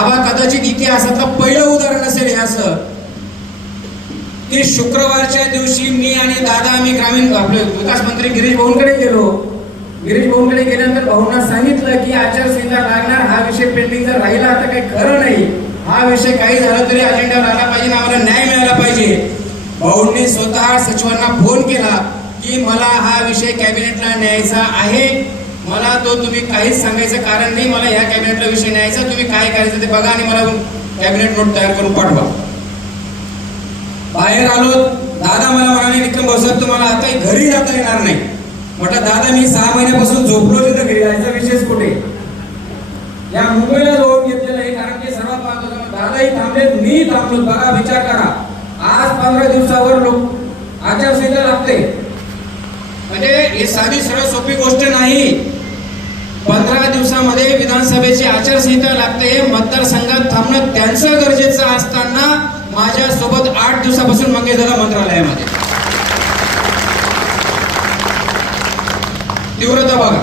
आबा कदाचित इतिहासातलं पहिलं उदाहरण असेल हे असं की शुक्रवारच्या दिवशी मी आणि दादा आम्ही ग्रामीण आपले विकास मंत्री गिरीश भाऊंकडे गेलो. गिरीश भाऊंकडे गेल्यानंतर भाऊंना सांगितलं की आचारसंहिता लागणार, हा विषय पेंडिंग जर राहिला आता काही खरं नाही, हा विषय काही झाला तरी अजेंडावर आला पाहिजे, आम्हाला न्याय मिळाला पाहिजे. भाऊंनी स्वतः सचिवांना फोन केला की मला हा विषय कॅबिनेटला न्यायचा आहे, मला तो तुम्ही काहीच सांगायचं कारण नाही, मला या कॅबिनेटला विषय न्यायचा, तुम्ही काय करायचं ते बघा आणि मला कॅबिनेट नोट तयार करून पाठवा. बाहेर आलो, दादा मला म्हणाले विक्रम भाऊ साहेब तुम्हाला आता घरी जाता येणार नाही. म्हटलं दादा मी 6 महिन्यापासून झोपलो तिथं घरी जायचा विषयच कुठे, या मुंबईला जाऊन घेतलेलं आहे कारण की सर्वात महत्वाचं दादाही थांबलेत, मी थांबलो. बघा विचार करा, आज 15 दिवसावर लोक आचारसंहिता लागते, म्हणजे ही साधी सरळ सोपी गोष्ट नाही. 15 दिवसामध्ये विधानसभेची आचारसंहिता लागते, मतदारसंघात थांबणं त्यांचं गरजेचं असताना माझ्या सोबत 8 दिवसापासून मंगेश दादा मंत्रालयामध्ये. तीव्रता बघा,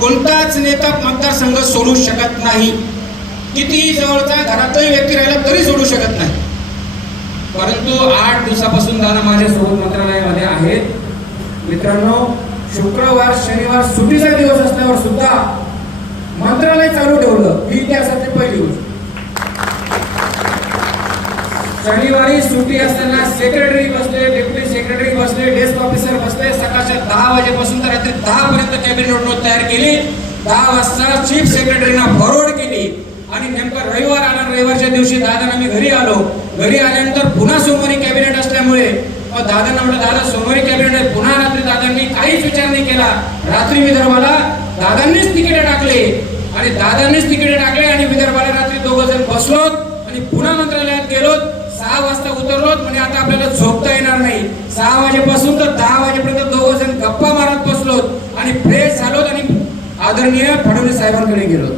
कोणताच नेता मतदारसंघ सोडू शकत नाही, कितीही जवळचा घरातही व्यक्ती राहिला तरी सोडू शकत नाही. परंतु 8 दिवसापासून दादा माझ्यासोबत मंत्रालयामध्ये आहेत. मित्रांनो, शुक्रवार शनिवार सुट्टीचा दिवस असल्यावर सुद्धा मंत्रालय चालू ठेवलं, ही इतिहासातली पहिली गोष्ट. शनिवारी सुट्टी असताना सेक्रेटरी बसले, डेप्युटी सेक्रेटरी बसले, डेस्क ऑफिसर बसले, सकाळच्या 10 वाजेपासून तर रात्री 10 पर्यंत कॅबिनेट नोट तयार केली. 10 वाजता चीफ सेक्रेटरीना फॉरवर्ड केली आणि नेमका रविवार आला. रविवारच्या दिवशी दादांना मी घरी आलो. घरी आल्यानंतर पुन्हा सोमवारी कॅबिनेट असल्यामुळे दादांना म्हटलं दादा सोमवारी कॅबिनेट आहे. पुन्हा रात्री दादांनी काहीच विचार नाही केला, रात्री विदर्भाला दादांनीच तिकीट टाकले आणि विदर्भाला रात्री 2 जण बसलो आणि पुन्हा मंत्रालयात गेलो. 6 वाजता उतरलो, म्हणजे आता आपल्याला झोपता येणार नाही. 6 वाजेपासून तर 10 वाजेपर्यंत 2 जण गप्पा मारत बसलो आणि फ्रेश झालो आणि आदरणीय फडणवीस साहेबांकडे गेलो.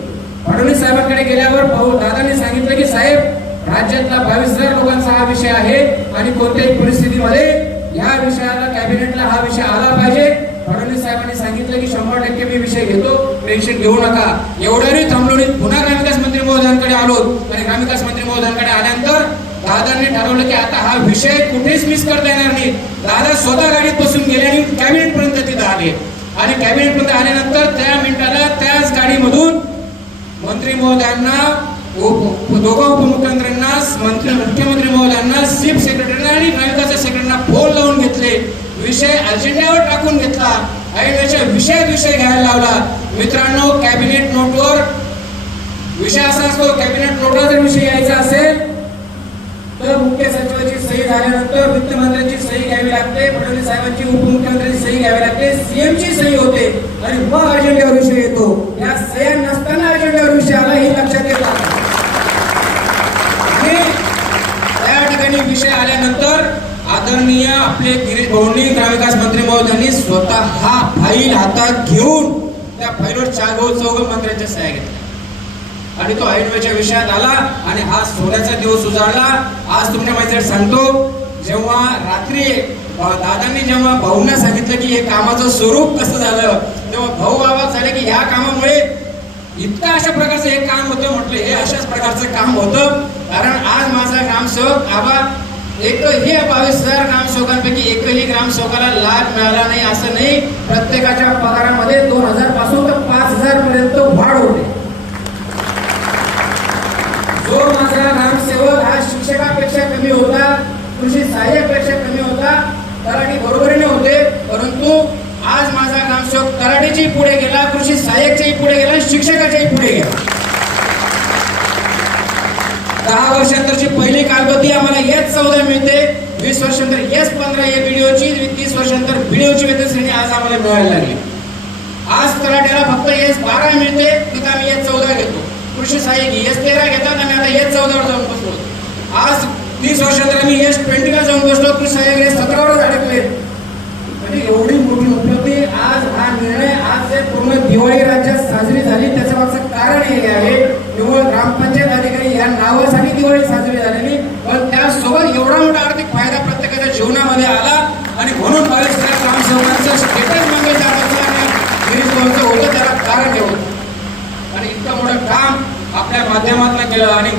फडणवीस साहेबांकडे गेल्यावर दादांनी सांगितलं की साहेब, राज्यातला 22,000 लोकांचा हा विषय आहे आणि कोणत्याही परिस्थितीमध्ये या विषयाला कॅबिनेटला हा विषय आला पाहिजे. फडणवीस साहेबांनी सांगितलं की 100% मी विषय घेतो, टेन्शन घेऊ नका. एवढ्याही थांबलो नाही, पुन्हा ग्रामविकास मंत्री महोदयांकडे आलो आणि ग्रामविकास मंत्री महोदयांकडे आल्यानंतर दादांनी ठरवलं की आता हा विषय कुठेच मिस करता येणार नाही. दादा स्वतः गाडीत बसून गेले आणि कॅबिनेट पर्यंत तिथे आले आणि कॅबिनेट पर्यंत आल्यानंतर त्या मिनिटाला त्याच गाडीमधून मंत्री महोदयांना, दोघं उपमुख्यमंत्र्यांना, मुख्यमंत्री महोदयांना, चीफ सेक्रेटरीना आणि ग्रामविकास सेक्रेटरीना फोन लावून घेतले. विषय अजेंड्यावर टाकून घेतला आणि विषयात विषय घ्यायला लावला. मित्रांनो, कॅबिनेट नोटवर विषय असा असतो, कॅबिनेट नोटवर जर विषय यायचा असेल तर मुख्य सचिवाची सही झाल्यानंतर वित्तमंत्र्यांची सही घ्यावी लागते, फडणवीस साहेबांची, उपमुख्यमंत्र्यांची सही घ्यावी लागते, सीएमची सही होते आणि मग अजेंड्यावर विषय येतो. या सह्या नसताना अजेंड्यावर विषय आला हे लक्षात घेतला. त्या ठिकाणी विषय आल्यानंतर आदरणीय आपले गिरीश भाऊंनी, ग्रामविकास मंत्री महोदयांनी स्वतः हा फाईल हातात घेऊन त्या फाईलवर 4 मंत्र्यांच्या सह्या घेतल्या आणि तो ऐनवेळच्या विषयात आला आणि हा सोन्याचा दिवस उजाडला. आज तुमच्या माहिती सांगतो, जेव्हा रात्री दादांनी जेव्हा भाऊंना सांगितलं की हे कामाचं स्वरूप कसं झालं, तेव्हा भाऊ आवाज झाले की ह्या कामामुळे इतकं अशा प्रकारचं हे काम होतं. म्हटलं हे अशाच प्रकारचं काम होतं कारण आज माझा ग्रामसेवक आबा एकही 22,000 ग्रामसेवकांपैकी एकही ग्रामसेवकाला लाभ मिळाला नाही असं नाही. प्रत्येकाच्या पगारामध्ये 2,000 पासून तर 5,000 पर्यंत वाढ होते. जो माझा ग्रामसेवक हा शिक्षकापेक्षा कमी होता, कृषी सहाय्यकपेक्षा कमी होता, तलाठी बरोबरीने होते, परंतु आज माझा ग्रामसेवक तलाठीची पुढे गेला, कृषी सहाय्यकच्याही पुढे गेला, शिक्षकाच्याही पुढे गेला. 10 वर्षांतरची पहिली कालबद्धी आम्हाला S14 मिळते, 20 वर्षांतर S15 या व्हिडिओची, 30 वर्षांतर व्हिडिओची वेतन श्रेणी आज आम्हाला मिळायला लागली. आज तलाठ्याला फक्त S12 मिळते, तिथं आम्ही S14 घेतो. कृषी सहाय्यक S13 घेतात आणि आता S14 वर जाऊन बसलो. आज 30 वर्षांतर आम्ही S20 ला जाऊन बसलो, कृषी सहाय्यक S17 वर अडकले. म्हणजे एवढी मोठी उपलब्धी. आज हा निर्णय, आज जे पूर्ण दिवाळी राज्यात साजरी झाली त्याच्या मागचं कारण हे आहे, केवळ ग्रामपंचायत अधिकारी या नावासाठी दिवाळी साजरी झालेली, पण त्यासोबत एवढा मोठा आर्थिक फायदा प्रत्येकाच्या जीवनामध्ये आला आणि म्हणून 22,000 ग्रामसेवकांचं स्टेटस मंगेश दादाचं आणि गिरीश भाऊंचं होतं, त्याला कारण हे होतं. आणि आणि इतकं मोठं काम आपल्या माध्यमातून केलं आणि